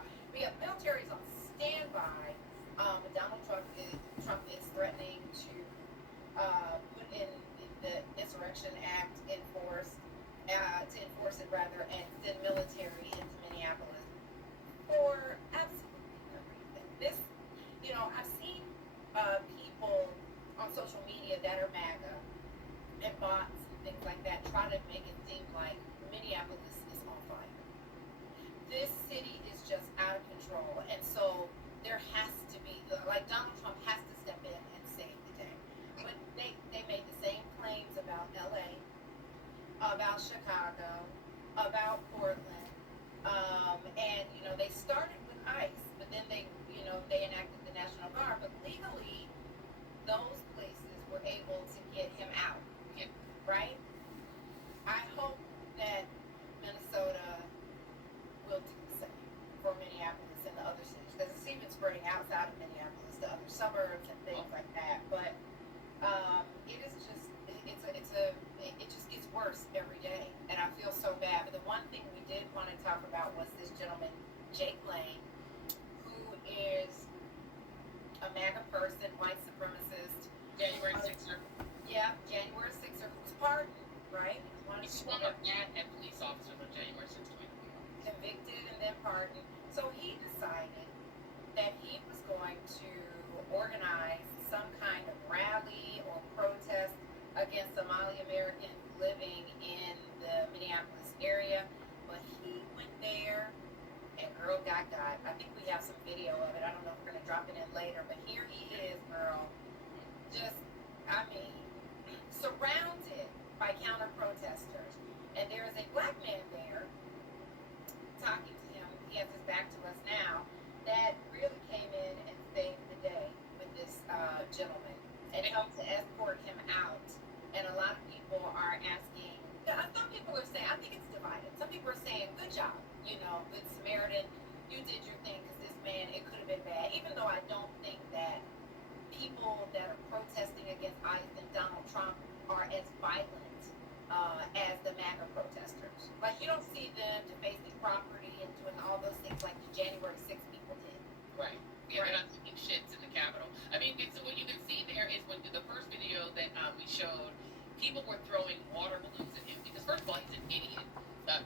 But yeah, the military is on standby. Trump is threatening to put in the Insurrection Act to enforce it rather, and send military into Minneapolis for absolutely no reason. I've seen people on social media that are MAGA and bots and things like that try to make it seem like Minneapolis is on fire. This city is just out of control, and so there has to be like Donald Trump has to step in and save the day. But they made the same claims about LA, about Chicago, about Portland, and they started with ICE, but then they enacted the National Guard. But legally, those places were able to get him out. Yeah. Right? I hope that Minnesota will do the same for Minneapolis and the other cities, because it's even spreading outside of Minneapolis to other suburbs and things like that. But it is just it just gets worse every day, and I feel so bad. But the one thing we did want to talk about was this gentleman, Jake Lane, who is a MAGA person, white supremacist. January 6th. Yeah, January 6th, who's pardoned, right? He swung a bat at police officers on January 6th. Convicted and then pardoned. So he decided that he was going to organize some kind of rally or protest against Somali Americans living in the Minneapolis area. But he went there and girl got. I think we have some video of it. I don't know if we're going to drop it in later, but here he is, girl. Just, I mean, surrounded by counter protesters. And there is a black man there talking to him. He has his back to us now. That really came in and saved the day with this gentleman and helped to escort him out. And a lot of people are asking. Some people are saying, I think it's divided. Some people are saying, good job, Good Samaritan, you did your thing, because this man, it could have been bad. Even though I don't think that people that are protesting against ICE and Donald Trump are as violent as the MAGA protesters. Like, you don't see them defacing property and doing all those things like the January 6th people did. Right. Yeah, they're not taking shits in the Capitol. I mean, so what you can see there is when the first video that we showed, people were throwing water balloons at him because, first of all, he's an idiot.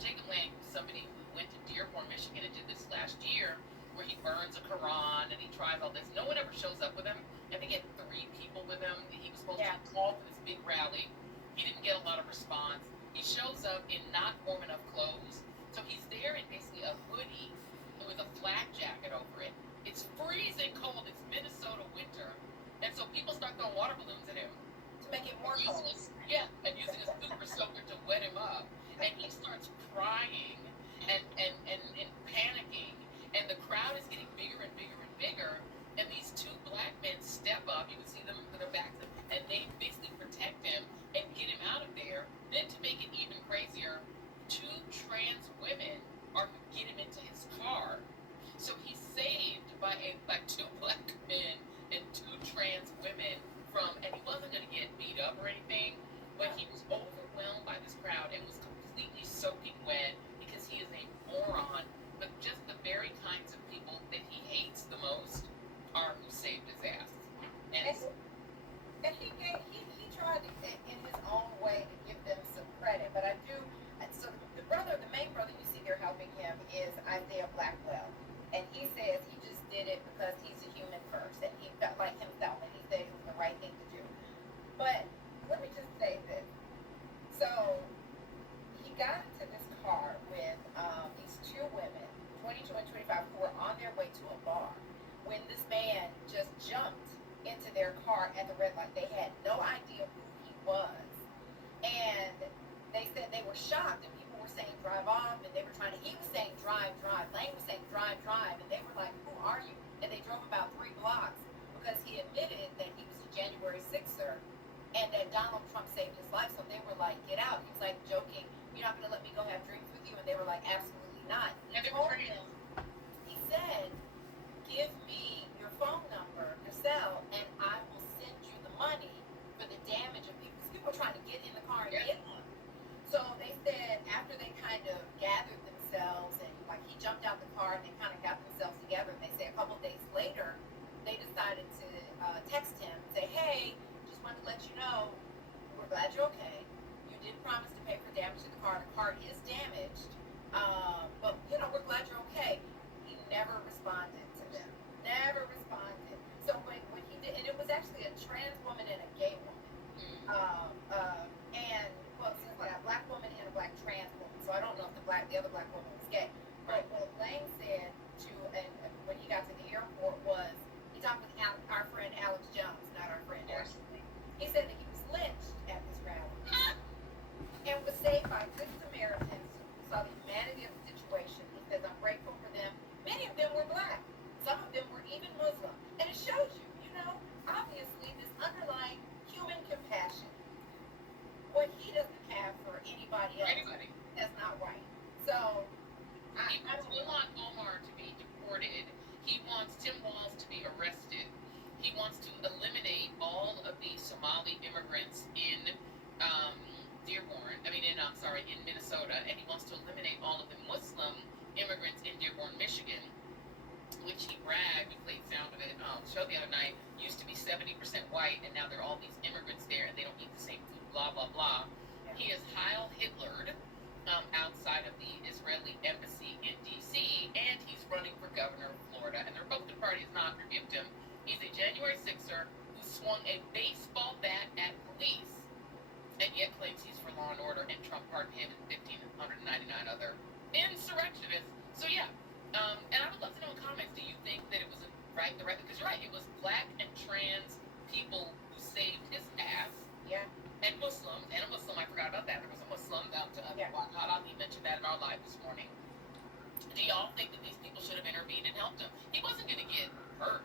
Jacob Lang, somebody who went to Dearborn, Michigan, and did this last year, where he burns a Quran and he tries all this. No one ever shows up with him. I think he had 3 people with him. He was supposed to call for this big rally. He didn't get a lot of response. He shows up in not warm enough clothes. So he's there in basically a hoodie with a flak jacket over it. It's freezing cold. It's Minnesota winter. And so people start throwing water balloons at him. To make it more cold. And using his super soaker to wet him up. And he starts crying and panicking. And the crowd is getting bigger and bigger and bigger. And these 2 black men step up. You can see them with their backs up. And they basically protect him and get him out of there. Then to make it even crazier, 2 trans women are who get him into his car. So he's saved by 2 black men and 2 trans women and he wasn't going to get beat up or anything, but he was overwhelmed by this crowd and was completely soaking wet because he is a moron. But just the very kinds of people that he hates the most are who saved his ass. And he tried to, in his own way, to give them some credit. But so the main brother you see there helping him is Isaiah Blackwell. And he says he just did it because he's a human first, and he felt like himself, and he said it was the right thing to do. But let me just say this. So he got into this car with these 2 women, 22 and 25, who were on their way to a bar when this man just jumped into their car at the red light. They had no idea who he was. And they said they were shocked, and people were saying drive off, and he was saying drive. Lane was saying drive, and they were like, who are you? And they drove about 3 blocks because he admitted that he was a January 6er and that Donald Trump saved his life. So they were like, get out. He was like joking, you're not going to let me go have drinks with you? And they were like, absolutely not. He told them, he said, give me your phone number, your cell, and I will send you the money for the damage of people. Because people were trying to get in the car and get him. So they said after they kind of gathered themselves and like he car and they kind of got themselves together. And they say a couple days later, they decided to text him and say, hey, just wanted to let you know, we're glad you're okay. You did promise to pay for damage to the car. The car is damaged. But, you know, we're glad you're okay. He never responded to them. Never responded. So when he did, and it was actually a trans woman and a gay woman. And, well, it seems like a black woman and a black trans woman. So I don't know if the other black woman was gay. But what Lang said and when he got to the airport was, he talked with our friend Alex Jones, not our friend Ashley. He said that he was lynched at this rally and was saved by good Samaritans who saw the humanity of the situation. He says, I'm grateful for them. Many of them were black. Some of them were even Muslim. And it shows you, you know, obviously this underlying human compassion. What he doesn't have for anybody else, that's not right. So, he wants Ilhan Omar to be deported. He wants Tim Walz to be arrested. He wants to eliminate all of the Somali immigrants in in Minnesota, and he wants to eliminate all of the Muslim immigrants in Dearborn, Michigan, which he bragged, we played sound of it, show the other night, used to be 70% white, and now there are all these immigrants there, and they don't eat the same food, blah, blah, blah. Yeah. He is Heil Hitlered outside of the Israeli embassy in D.C., and he's running for governor of Florida, and the Republican Party has not rebuked him. He's a January 6er who swung a baseball bat at police, and yet claims he's for law and order, and Trump pardoned him and 1,599 other insurrectionists. So yeah, and I would love to know in comments, do you think that it was the right, because you're right, it was black and trans people who saved his ass. Yeah. And Muslim, I forgot about that. There was a Muslim out to he mentioned that in our live this morning. Do y'all think that these people should have intervened and helped him? He wasn't going to get hurt.